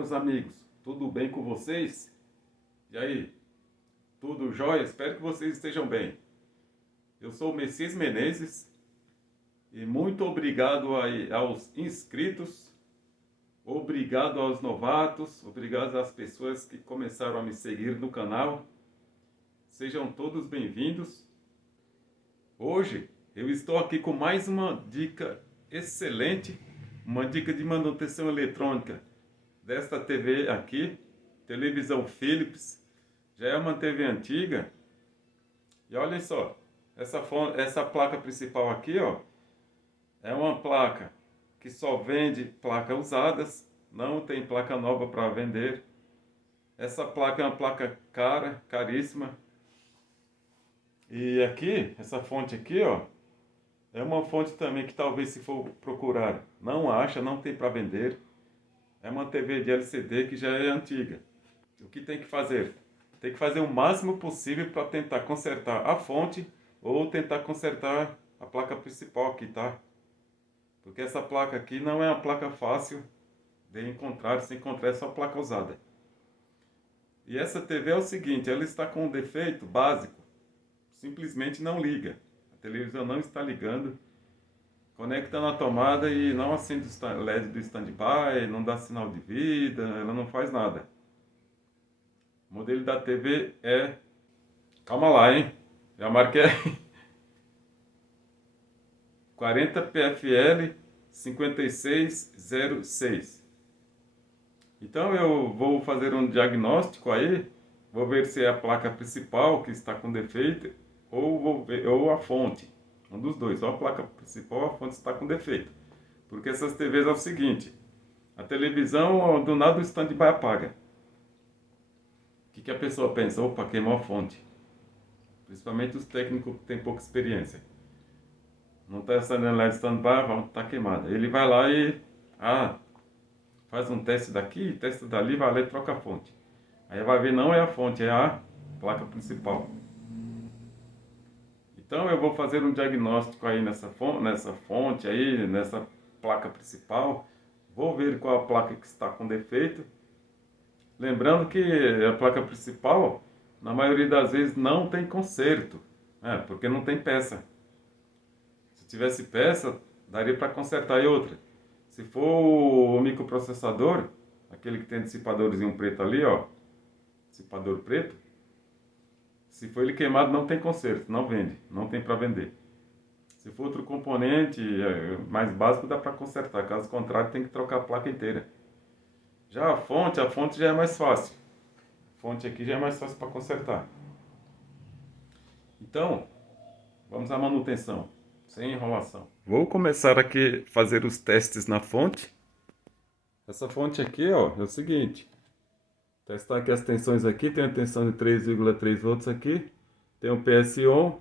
meus amigos, tudo bem com vocês? E aí, tudo jóia? Espero que vocês estejam bem. Eu sou o Messias Menezes e muito obrigado aí aos inscritos, obrigado aos novatos, obrigado às pessoas que começaram a me seguir no canal. Sejam todos bem-vindos. Hoje eu estou aqui com mais uma dica excelente, uma dica de manutenção eletrônica desta TV aqui, televisão Philips. Já é uma TV antiga. E olhem só, essa placa principal aqui, ó, é uma placa que só vende placas usadas, não tem placa nova para vender. Essa placa é uma placa cara, caríssima. E aqui, essa fonte aqui, ó, é uma fonte também que talvez se for procurar não acha, não tem para vender. É uma TV de LCD que já é antiga. O que tem que fazer? Tem que fazer o máximo possível para tentar consertar a fonte ou tentar consertar a placa principal aqui, tá? Porque essa placa aqui não é uma placa fácil de encontrar, se encontrar essa placa usada. E essa TV é o seguinte, ela está com um defeito básico, simplesmente não liga. A televisão não está ligando, conecta na tomada e não acende o LED do standby, não dá sinal de vida, ela não faz nada. O modelo da TV é... Calma lá, hein? Já marquei 40 PFL 5606. Então eu vou fazer um diagnóstico aí, vou ver se é a placa principal que está com defeito ou a fonte. Um dos dois, ou a placa principal ou a fonte está com defeito. Porque essas TVs é o seguinte, a televisão do nada o standby apaga. O que a pessoa pensa? Opa, queimou a fonte. Principalmente os técnicos que têm pouca experiência. Não está acendendo LED standby, está queimada. Ele vai lá e faz um teste daqui, testa dali, vai lá e troca a fonte. Aí vai ver, não é a fonte, é a placa principal. Então eu vou fazer um diagnóstico aí nessa fonte aí, nessa placa principal. Vou ver qual a placa que está com defeito. Lembrando que a placa principal, na maioria das vezes, não tem conserto, porque não tem peça. Se tivesse peça, daria para consertar. E outra, se for o microprocessador, aquele que tem dissipadorzinho preto ali, ó, dissipador preto, se for ele queimado, não tem conserto, não vende, não tem para vender. Se for outro componente mais básico, dá para consertar. Caso contrário, tem que trocar a placa inteira. Já a fonte já é mais fácil. A fonte aqui já é mais fácil para consertar. Então, vamos à manutenção, sem enrolação. Vou começar aqui a fazer os testes na fonte. Essa fonte aqui, ó, é o seguinte. Testar aqui as tensões aqui, tem a tensão de 3,3 volts aqui. Tem o PSON.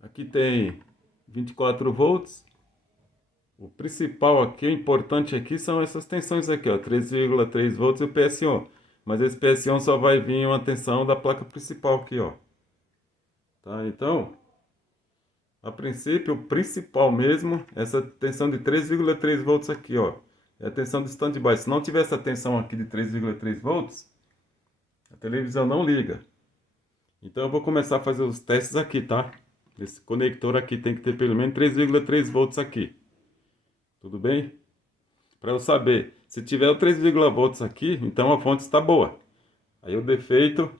Aqui tem 24 volts. O principal aqui, importante aqui, são essas tensões aqui, ó, 3,3 volts e o PSON. Mas esse PSON só vai vir uma tensão da placa principal aqui, ó. Tá? Então, a princípio, o principal mesmo, essa tensão de 3,3 volts aqui, ó. É a tensão de standby. Se não tiver essa tensão aqui de 3,3 volts, a televisão não liga. Então eu vou começar a fazer os testes aqui, tá? Esse conector aqui tem que ter pelo menos 3,3 volts aqui. Tudo bem? Para eu saber, se tiver o 3,0 volts aqui, então a fonte está boa. Aí o defeito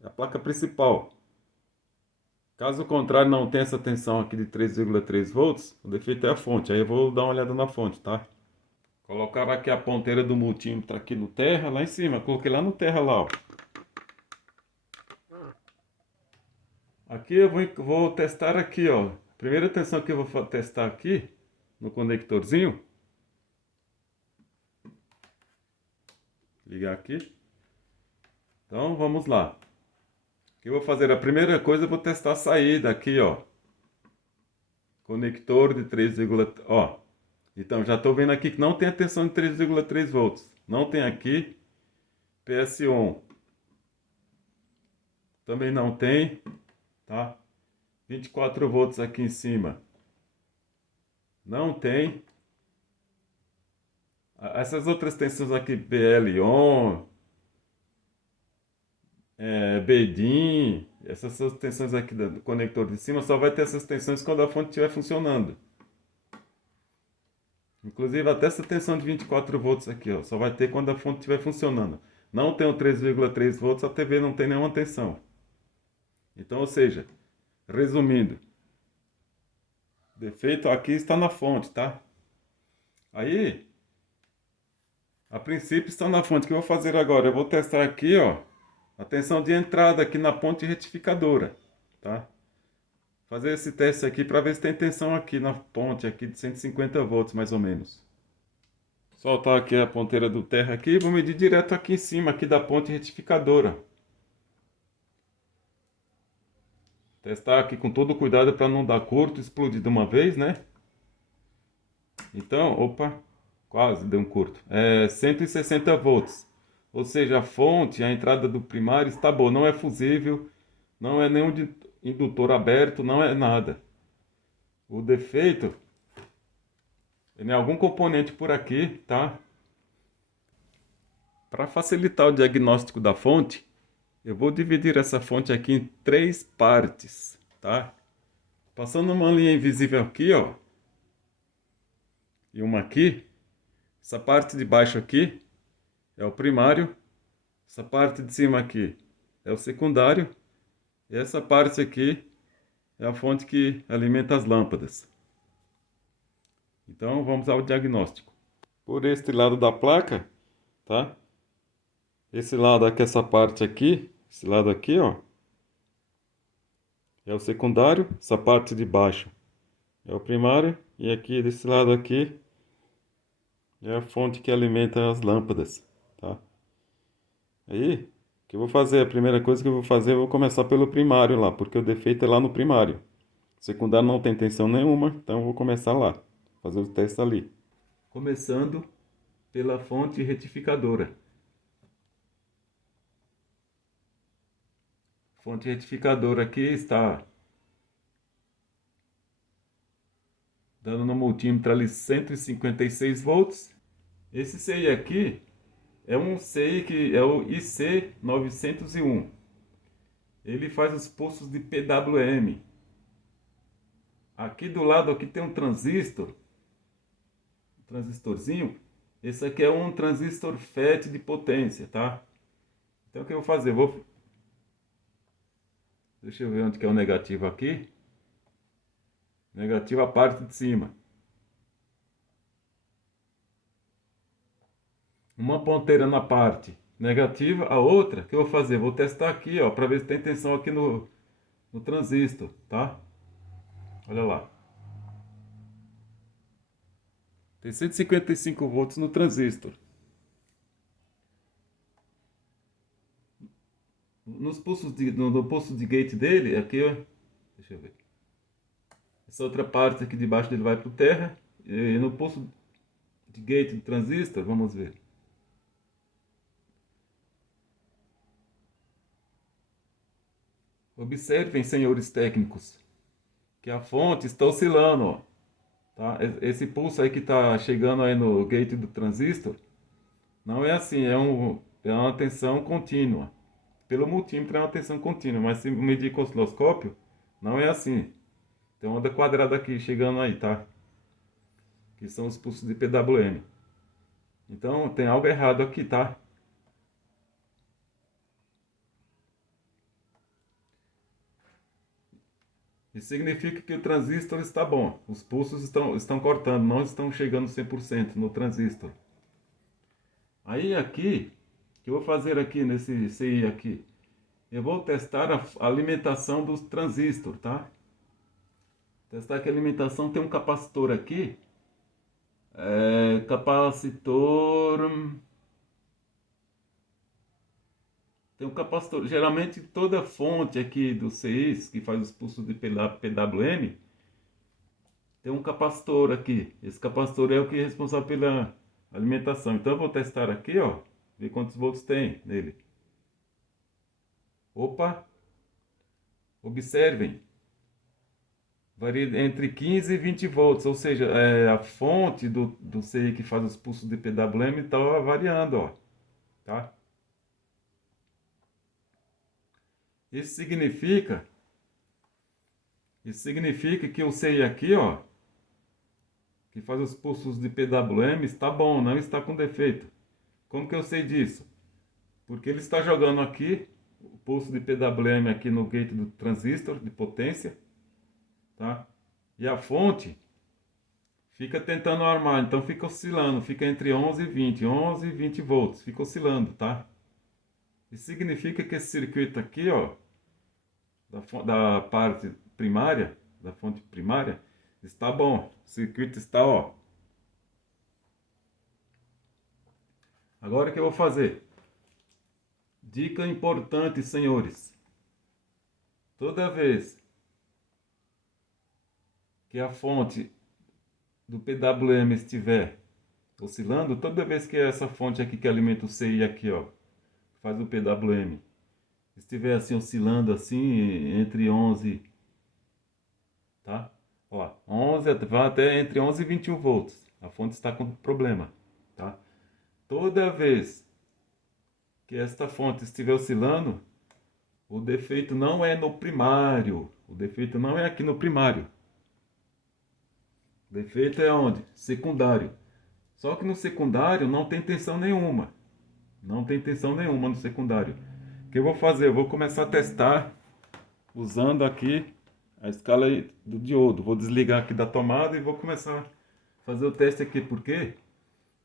é a placa principal. Caso contrário, não tenha essa tensão aqui de 3,3 volts, o defeito é a fonte. Aí eu vou dar uma olhada na fonte, tá? Colocar aqui a ponteira do multímetro aqui no terra, lá em cima. Coloquei lá no terra, lá, ó. Aqui eu vou testar aqui, ó. Primeira tensão que eu vou testar aqui, no conectorzinho. Ligar aqui. Então, vamos lá. O que eu vou fazer? A primeira coisa, eu vou testar a saída aqui, ó. Conector de 3,3, ó. Então, já estou vendo aqui que não tem a tensão de 3,3 volts. Não tem aqui PSON. Também não tem, tá? 24 volts aqui em cima. Não tem. Essas outras tensões aqui, BL-ON, BDIN, essas tensões aqui do conector de cima, só vai ter essas tensões quando a fonte estiver funcionando. Inclusive até essa tensão de 24 volts aqui, ó, só vai ter quando a fonte estiver funcionando. Não tem o 3,3 volts, a TV não tem nenhuma tensão. Então, ou seja, resumindo, defeito aqui está na fonte, tá? Aí, a princípio está na fonte. O que eu vou fazer agora? Eu vou testar aqui, ó, a tensão de entrada aqui na ponte retificadora, tá? Fazer esse teste aqui para ver se tem tensão aqui na ponte aqui de 150 volts mais ou menos. Soltar aqui a ponteira do terra aqui e vou medir direto aqui em cima aqui da ponte retificadora. Testar aqui com todo cuidado para não dar curto, explodir de uma vez, né? Então, opa, quase deu um curto. 160 volts. Ou seja, a fonte, a entrada do primário está boa, não é fusível, não é nenhum indutor aberto, não é nada. O defeito é em algum componente por aqui, tá? Para facilitar o diagnóstico da fonte, eu vou dividir essa fonte aqui em 3 partes, tá? Passando uma linha invisível aqui, ó, e uma aqui. Essa parte de baixo aqui é o primário, essa parte de cima aqui é o secundário, e essa parte aqui é a fonte que alimenta as lâmpadas. Então vamos ao diagnóstico. Por este lado da placa, tá? Esse lado aqui, essa parte aqui, esse lado aqui, ó, é o secundário, essa parte de baixo é o primário, e aqui desse lado aqui é a fonte que alimenta as lâmpadas, tá? Aí, o que eu vou fazer? A primeira coisa que eu vou fazer, eu vou começar pelo primário lá, porque o defeito é lá no primário. O secundário não tem tensão nenhuma, então eu vou começar lá, fazer os testes ali. Começando pela fonte retificadora. A fonte retificadora aqui está dando no multímetro ali 156 volts. Esse CI aqui é um CI que é o IC901. Ele faz os pulsos de PWM. Aqui do lado aqui tem um transistorzinho. Esse aqui é um transistor FET de potência, tá? Então o que eu vou fazer? Deixa eu ver onde que é o negativo aqui. Negativo a parte de cima. Uma ponteira na parte negativa, a outra que eu vou fazer? Vou testar aqui, ó, para ver se tem tensão aqui no transistor, tá? Olha lá. Tem 155 volts no transistor. Nos pulsos no pulso de gate dele, aqui, ó, deixa eu ver. Essa outra parte aqui de baixo dele vai para o terra. E no pulso de gate do transistor, vamos ver. Observem, senhores técnicos, que a fonte está oscilando, ó. Tá? Esse pulso aí que está chegando aí no gate do transistor, não é assim, é uma tensão contínua. Pelo multímetro é uma tensão contínua, mas se medir com o osciloscópio, não é assim. Tem uma onda quadrada aqui chegando aí, tá? Que são os pulsos de PWM. Então tem algo errado aqui, tá? Isso significa que o transistor está bom. Os pulsos estão cortando, não estão chegando 100% no transistor. Aí aqui, o que eu vou fazer aqui nesse CI aqui? Eu vou testar a alimentação dos transistores, tá? Testar que a alimentação tem um capacitor aqui. Capacitor... Tem um capacitor. Geralmente toda fonte aqui do CIs, que faz os pulsos de PWM, tem um capacitor aqui. Esse capacitor é o que é responsável pela alimentação. Então eu vou testar aqui, ó, ver quantos volts tem nele. Opa! Observem. varia entre 15 e 20 volts, ou seja, a fonte do CI que faz os pulsos de PWM está variando, ó, tá? Isso significa que o CI aqui, ó, que faz os pulsos de PWM, está bom, não está com defeito. Como que eu sei disso? Porque ele está jogando aqui o pulso de PWM aqui no gate do transistor de potência, tá? E a fonte fica tentando armar, então fica oscilando, fica entre 11 e 20, 11 e 20 volts, fica oscilando, tá? Isso significa que esse circuito aqui, ó, da parte primária, da fonte primária, está bom. O circuito está, ó. Agora o que eu vou fazer? Dica importante, senhores. Toda vez que a fonte do PWM estiver oscilando, toda vez que essa fonte aqui que alimenta o CI aqui, ó, faz o PWM, estiver assim oscilando assim entre 11, tá? Ó, 11 vai até entre 11 e 21 volts. A fonte está com problema, tá? Toda vez que esta fonte estiver oscilando, o defeito não é no primário. O defeito não é aqui no primário. O defeito é onde? Secundário. Só que no secundário não tem tensão nenhuma. Não tem tensão nenhuma no secundário. O que eu vou fazer? Eu vou começar a testar usando aqui a escala do diodo. Vou desligar aqui da tomada e vou começar a fazer o teste aqui. Por quê?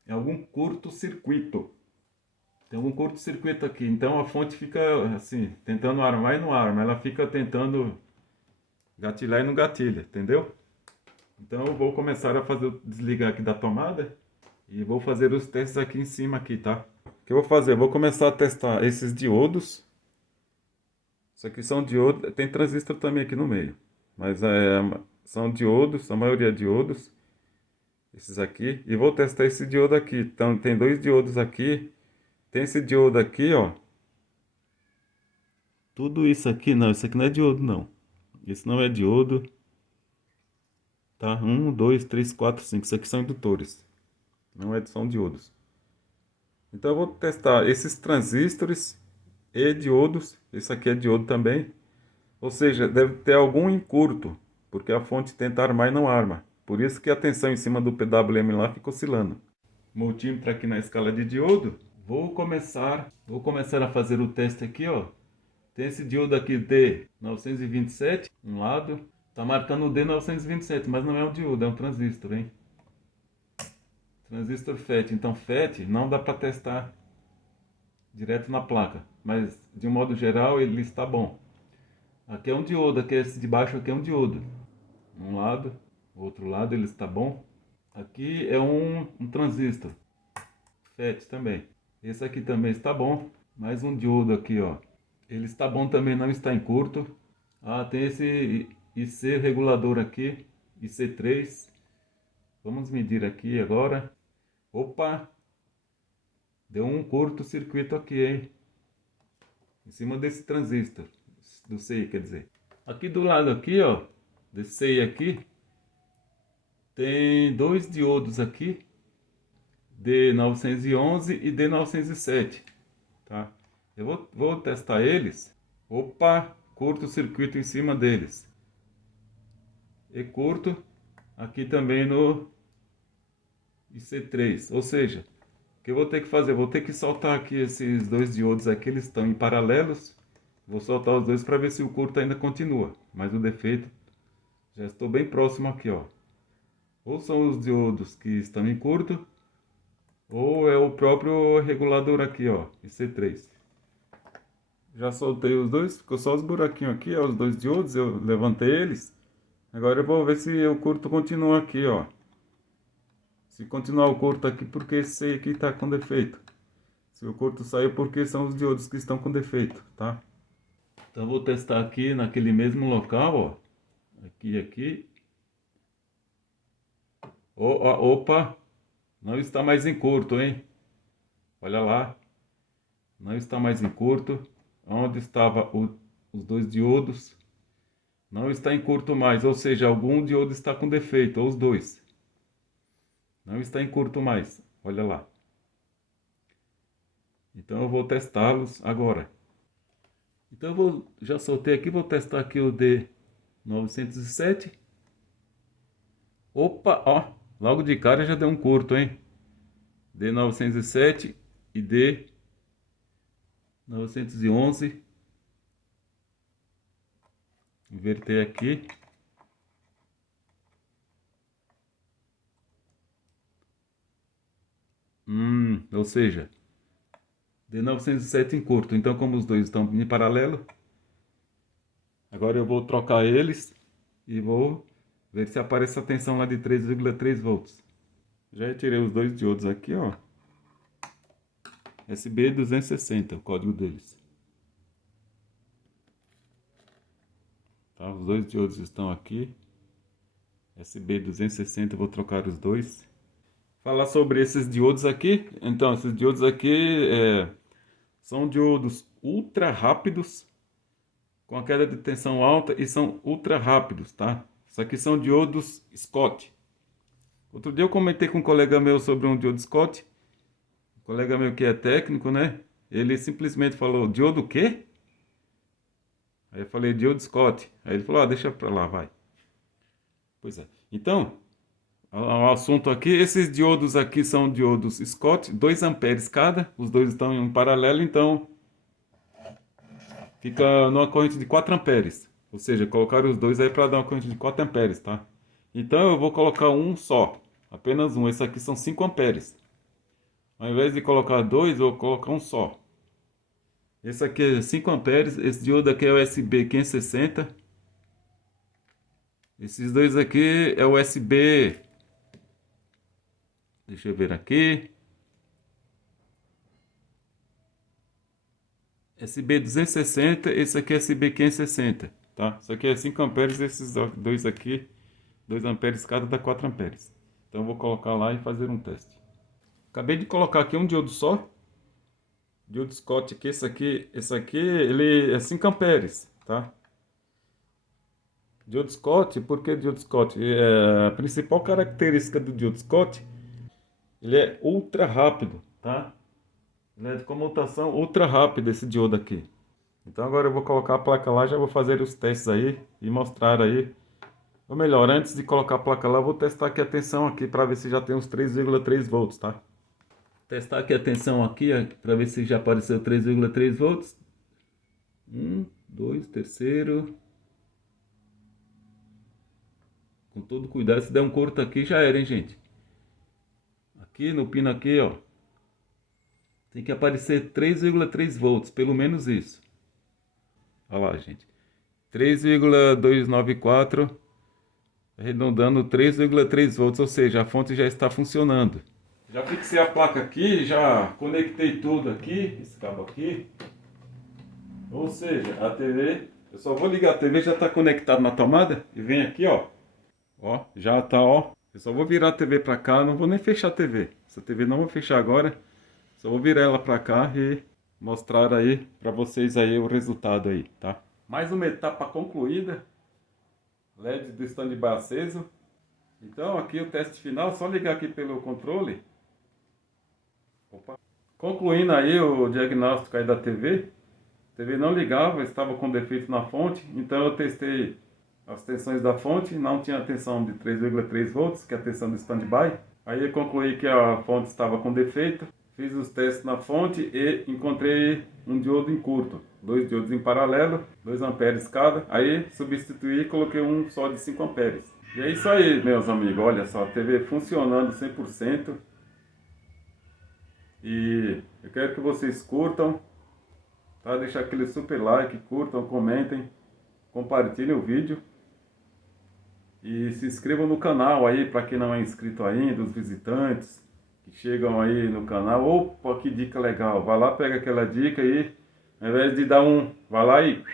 É algum curto-circuito. Tem algum curto-circuito aqui. Então a fonte fica assim, tentando armar e não arma. Ela fica tentando gatilhar e não gatilha, entendeu? Então eu vou começar a fazer desligar aqui da tomada e vou fazer os testes aqui em cima aqui, tá? O que eu vou fazer? Eu vou começar a testar esses diodos. Isso aqui são diodos, tem transistor também aqui no meio, mas são diodos, a maioria é diodos. Esses aqui, e vou testar esse diodo aqui. Então tem dois diodos aqui. Tem esse diodo aqui, ó. Tudo isso aqui, não, isso aqui não é diodo, não. Isso não é diodo. Tá? 1, 2, 3, 4, 5. Isso aqui são indutores. Não são diodos. Então eu vou testar esses transistores e diodos. Esse aqui é diodo também. Ou seja, deve ter algum encurto, porque a fonte tenta armar e não arma. Por isso que a tensão em cima do PWM lá fica oscilando. Multímetro aqui na escala de diodo. Vou começar a fazer o teste aqui, ó. Tem esse diodo aqui D927, um lado. Tá marcando o D927, mas não é um diodo, é um transistor, hein? Transistor FET. Então FET não dá para testar direto na placa, mas de um modo geral ele está bom. Aqui é um diodo, aqui esse de baixo aqui é um diodo. Um lado, o outro lado ele está bom. Aqui é um transistor FET também. Esse aqui também está bom. Mais um diodo aqui, ó. Ele está bom também, não está em curto. Ah, tem esse IC regulador aqui, IC3. Vamos medir aqui agora. Opa! Deu um curto-circuito aqui, hein? Em cima desse transistor, do CI, quer dizer. Aqui do lado aqui, ó, desse CI aqui, tem dois diodos aqui, D911 e D907, tá? Eu vou testar eles. Opa, curto-circuito em cima deles. E curto aqui também no IC3. Ou seja, o que eu vou ter que fazer? Vou ter que soltar aqui esses dois diodos aqui, eles estão em paralelos. Vou soltar os dois para ver se o curto ainda continua. Mas o defeito, já estou bem próximo aqui, ó. Ou são os diodos que estão em curto, ou é o próprio regulador aqui, ó, IC3. Já soltei os dois, ficou só os buraquinhos aqui, ó, os dois diodos, eu levantei eles. Agora eu vou ver se o curto continua aqui, ó. Se continuar o curto aqui, porque esse aqui está com defeito. Se o curto saiu, porque são os diodos que estão com defeito, tá? Então eu vou testar aqui naquele mesmo local, ó. Aqui. Opa! Não está mais em curto, hein? Olha lá. Não está mais em curto. Onde estava os dois diodos, não está em curto mais, ou seja, algum diodo está com defeito, ou os dois. Não está em curto mais, olha lá. Então eu vou testá-los agora. Então já soltei aqui, vou testar aqui o D907. Opa, ó, logo de cara já deu um curto, hein? D907 e D911. Inverter aqui. Ou seja, D907 em curto. Então, como os dois estão em paralelo, agora eu vou trocar eles e vou ver se aparece a tensão lá de 3,3 volts. Já retirei os dois diodos aqui, ó. SB260, o código deles. Tá, os dois diodos estão aqui. SB260, eu vou trocar os dois. Falar sobre esses diodos aqui. Então, esses diodos aqui são diodos ultra rápidos, com a queda de tensão alta, e são ultra rápidos, tá? Isso aqui são diodos Scott. Outro dia eu comentei com um colega meu sobre um diodo Scott. Um colega meu que é técnico, né? Ele simplesmente falou, diodo o quê? Aí eu falei, diodo Scott. Aí ele falou, deixa pra lá, vai. Pois é. Então, o assunto aqui, esses diodos aqui são diodos Scott, 2 amperes cada. Os dois estão em paralelo, então fica numa corrente de 4 amperes. Ou seja, colocar os dois aí para dar uma corrente de 4 amperes, tá? Então eu vou colocar um só, apenas um. Esse aqui são 5 amperes. Ao invés de colocar dois, eu vou colocar um só. Esse aqui é 5 amperes, esse diodo aqui é o USB 560. Esses dois aqui é o USB... Deixa eu ver aqui. SB260, esse aqui é SB560, tá? Isso aqui é 5 amperes, esses dois aqui, 2 amperes cada dá 4 amperes. Então eu vou colocar lá e fazer um teste. Acabei de colocar aqui um diodo só. Diodo Scott aqui, esse aqui, ele é 5 amperes, tá? Diodo Scott, por que diodo Scott? A principal característica do diodo Scott, ele é ultra rápido, tá? Ele é de comutação ultra rápida, esse diodo aqui. Então agora eu vou colocar a placa lá, já vou fazer os testes aí e mostrar aí. Ou melhor, antes de colocar a placa lá, eu vou testar aqui a tensão aqui para ver se já tem uns 3,3 volts, tá? Testar aqui a tensão aqui, para ver se já apareceu 3,3 volts. 1, 2, terceiro. Com todo cuidado, se der um corto aqui já era, hein, gente? Aqui no pino aqui, ó. Tem que aparecer 3,3 volts, pelo menos isso. Olha lá, gente. 3,294, arredondando 3,3 volts, ou seja, a fonte já está funcionando. Já fixei a placa aqui, já conectei tudo aqui, esse cabo aqui. Ou seja, a TV, eu só vou ligar a TV, já está conectado na tomada e vem aqui, ó. Ó, já tá, ó. Eu só vou virar a TV para cá, não vou nem fechar a TV. Essa TV não vou fechar agora. Só vou virar ela para cá e mostrar aí para vocês aí o resultado aí, tá? Mais uma etapa concluída. LED do standby aceso. Então aqui o teste final, só ligar aqui pelo controle. Opa. Concluindo aí o diagnóstico aí da TV. A TV não ligava, estava com defeito na fonte. Então eu testei as tensões da fonte. Não tinha tensão de 3,3 volts, que é a tensão do standby. Aí eu concluí que a fonte estava com defeito. Fiz os testes na fonte e encontrei um diodo em curto. 2 diodos em paralelo, 2 amperes cada. Aí substituí e coloquei um só de 5 amperes. E é isso aí, meus amigos. Olha só, a TV funcionando 100%. E eu quero que vocês curtam, tá? Deixar aquele super like, curtam, comentem, compartilhem o vídeo. E se inscrevam no canal aí, para quem não é inscrito ainda, os visitantes que chegam aí no canal. Opa, que dica legal. Vai lá, pega aquela dica aí, ao invés de dar um, vai lá e...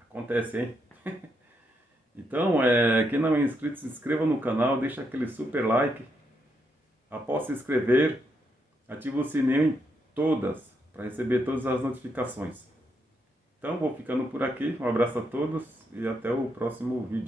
acontece, hein? Então, quem não é inscrito, se inscreva no canal, deixa aquele super like. Após se inscrever, ativa o sininho em todas, para receber todas as notificações. Então vou ficando por aqui. Um abraço a todos e até o próximo vídeo.